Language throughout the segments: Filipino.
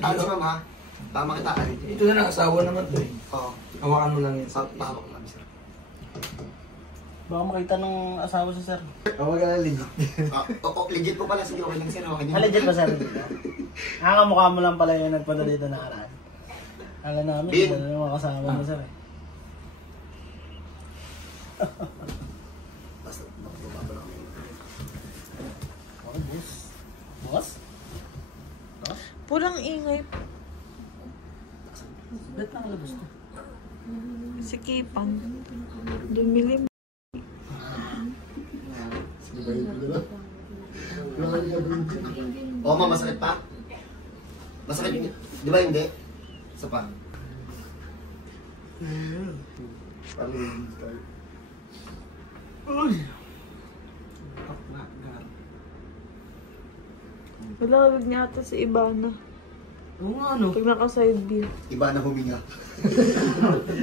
kitaan si ma'am ha. Tama kitaan. Ito na asawa naman to eh. Oo. Hawakan mo lang yun. Pahawak lang sir. Baka makita ng asawa si sir. Huwag ka na legit. Legit po pala. Sige, okay lang sir. Okay, Legit ba sir? Kamukha mo lang pala yung nagpunta dito na karaan. Alam namin, Bin. ito na yung mga kasama mo sir eh. Basta, magbaba lang. Okay, boss. Boss? Pulang ingay. Ba't nakalabas ko? Si Kipang. Dumilim. Oo, ma'am, masakit pa? Masakit yun. Di ba hindi? Isa pa. Malawag niya ata si Ibana. Oo nga ano? Pag naka-side view. Iba na huminga.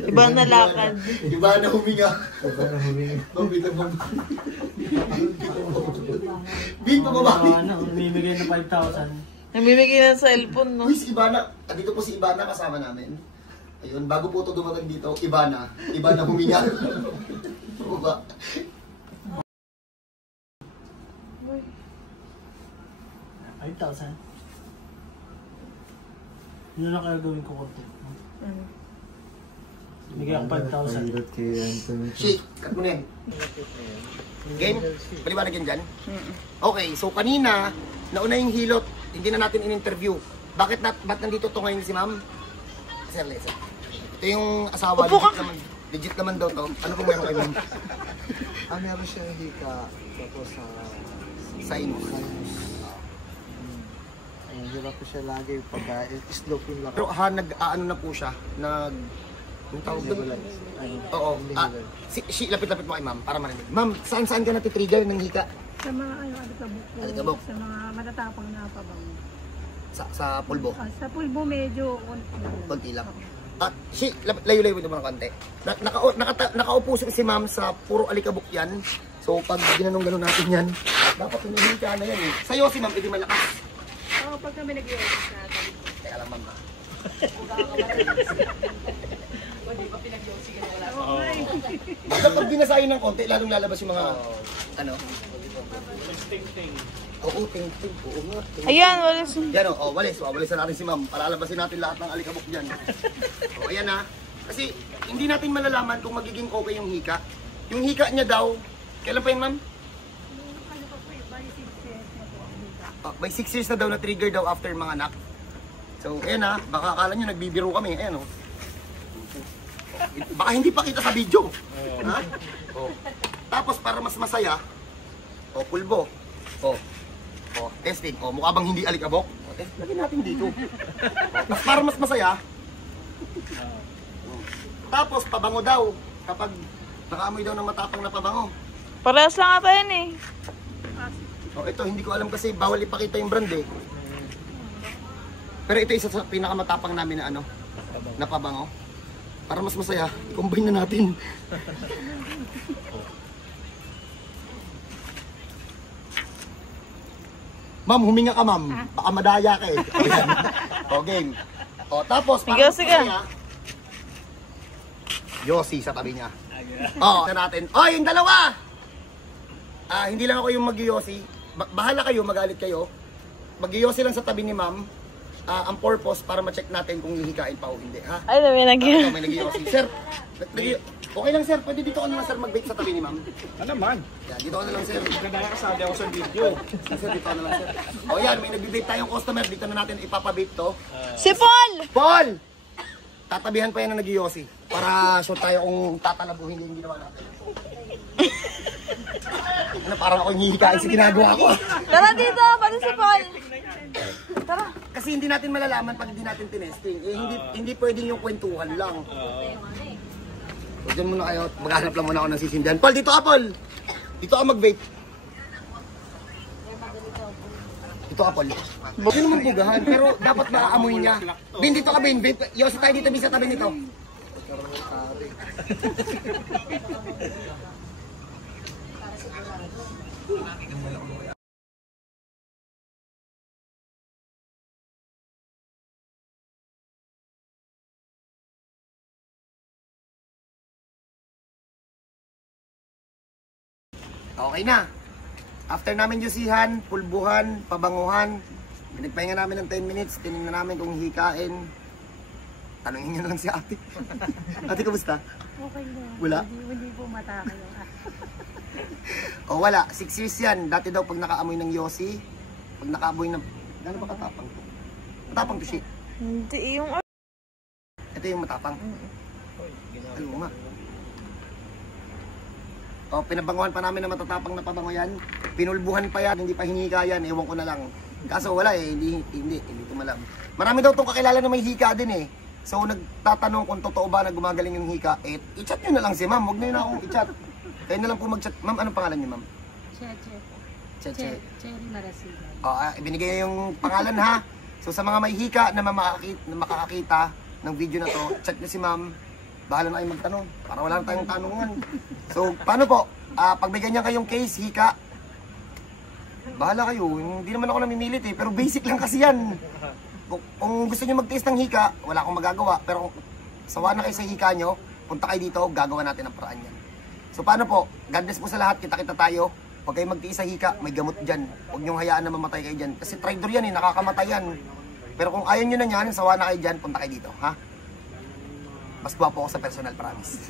Ibana lakad. Iba na huminga. Huwag ka na humingi. Mabilang mo. Bin, pababali. Namimigay ng 5,000. Namimigay ng cellphone, no? Uy, si Ibana. Dito po si Ibana kasama namin. Ayun, bago po ito dumating dito, Ibana. Ibana huminga. Baba. Uy. 5,000? Ano na kaya gawin ko konti? Ano? Bigyan ko 5,000. Shake, cut mo na yan. Game? Paliwanag yan dyan? Okay, so kanina, nauna yung hilot, hindi na natin in-interview. Ba't nandito to ngayon si ma'am? Sir, listen. Ito yung asawa, legit naman daw to. Ano pong meron kayo ma'am? Meron siya hika. Tapos Sinus. Hirap ko siya lagi pag slope yung lakad. Pero nag-ano na po siya, yung tawag doon? Oo. Lapit-lapit mo kay ma'am, para marinig. Ma'am, saan ka natitrigger ng hika? Sa mga alikabok po, Alikabok? sa mga matatapang na pabango. Sa pulbo? Sa pulbo medyo Konti lang. Layo-layo mo ng konti. Nakaupo si ma'am sa puro alikabok yan. So pag ginanong-ganon natin yan, dapat hinihika na yan eh. Sa'yo si ma'am, hindi malakas. Oo, pag kami nag-iosip na tabi. Teka lang ma'am ha. Hindi pa pinag-iosip ka na wala. Basta pag binasayo ng konti, lalong lalabas yung mga, ano? Ting-ting. Oo, ting-ting. Oo nga. Ayan, walis. Yan o, walis. Walis na natin si ma'am. Palalabasin natin lahat ng alikabok dyan. O, ayan ha. Kasi hindi natin malalaman kung magiging okay yung hika. Yung hika niya daw, kailan pa yun ma'am? Ano pa po, by 6 years na po ang hika. By 6 years na daw na-trigger daw after mga anak. So, ayan ha. Baka akala nyo nagbibiro kami. Ayan o. Baka hindi pa kita sa video. Ha? O. Tapos para mas masaya, pulbo. Testing. Mukha bang hindi alikabok? Lagyan natin dito. Tapos para mas masaya, tapos pabango daw. Kapag nakaamoy daw ng matapang na pabango. Parehas lang ata yan eh. Ito, hindi ko alam kasi bawal ipakita yung brand eh. Pero ito isa sa pinakamatapang namin na na pabango. Para mas masaya, combine na natin. Ma'am, huminga ka ma'am. Baka madaya ka eh. Game. Tapos, para Yossi ka. Yossi sa tabi niya. Ito natin. Yung dalawa! Hindi lang ako yung mag-yossi. Bahala kayo, magalit kayo. Mag-yossi lang sa tabi ni ma'am. Ang purpose para ma-check natin kung hihikain pa o hindi, ha? Ay, may nagyan. May nag-yossi. Sir, okay lang sir. Pwede dito ka naman sir mag-bait sa tabi ni ma'am. Alaman. Yan, dito ka na lang sir. Maganda kasali ako sa video. Sir, dito ka na lang sir. Yan, may nag-bait tayong customer. Dito na natin ipapabait to. Si Paul! Paul! Tatabihan pa yan na nag-yossi. Para sure tayo kung tatalabuhin yung ginawa natin. Parang ako yung hihikain sa ginagawa ko. Tara dito! Pati si Paul! Tara! Kasi hindi natin malalaman pag hindi natin tinesting. Hindi pwedeng yung kwentuhan lang. So dyan muna kayo. Maghanap lang muna ako ng sisindihan. Paul, dito ka Paul! Dito ka mag-vape. Dito ka Paul. Hindi naman bugahan, pero dapat maaamoy niya. Bin, dito ka Bin. Yossi tayo dito, Bin, sa tabi nito. Okay na. After namin yusihan, pulbuhan, pabanguhan, pinagpahinga namin ng 10 minutes, tinignan namin kung hikain. Tanungin nyo na lang si ate. Ate, kamusta? Okay na. Wala? Hindi po matake yung O wala, 6 years yan. Dati daw pag nakaamoy ng yosi, pag nakaamoy ng... Gano'n ba katapang to? Matapang to shit. Hindi, yung... Ito yung matapang. Alam mo nga. O, pinabanguhan pa namin na matatapang na pabango yan. Pinulbuhan pa yan, hindi pa hinika yan. Ewan ko na lang. Kaso wala eh, hindi tumalam. Marami daw itong kakilala na may hika din eh. So nagtatanong kung totoo ba na gumagaling yung hika. Eh, i-chat nyo na lang si ma'am. Huwag na yun akong i-chat. Kayo na lang po mag-chat. Ma'am, anong pangalan niyo ma'am? Cheche po. Cheche. Cherry Marasigan. O, ibinigay niyo yung pangalan ha. So sa mga may hika na makakakita ng video na to, chat nyo si ma'am. Bahala na kayong magtanong. Para wala na tayong tanungan. So, paano po? Pag may ganyan kayong case, hika, bahala kayo. Hindi naman ako namimilit eh. Pero basic lang kasi yan. Kung gusto nyo magtiis ng hika, wala akong magagawa. Pero kung sawa na kayo sa hika nyo, punta kayo dito, gagawa natin ang paraan yan. So, paano po? God bless po sa lahat. Kita-kita tayo. Huwag kayo magtiis sa hika, may gamot dyan. Huwag nyo hayaan na mamatay kayo dyan. Kasi traitor yan eh, nakakamatay yan. Pero kung ayaw nyo na yan, sawa na kayo dyan, punta kayo dito. Ha? Mas gwapo ako sa personal, promise.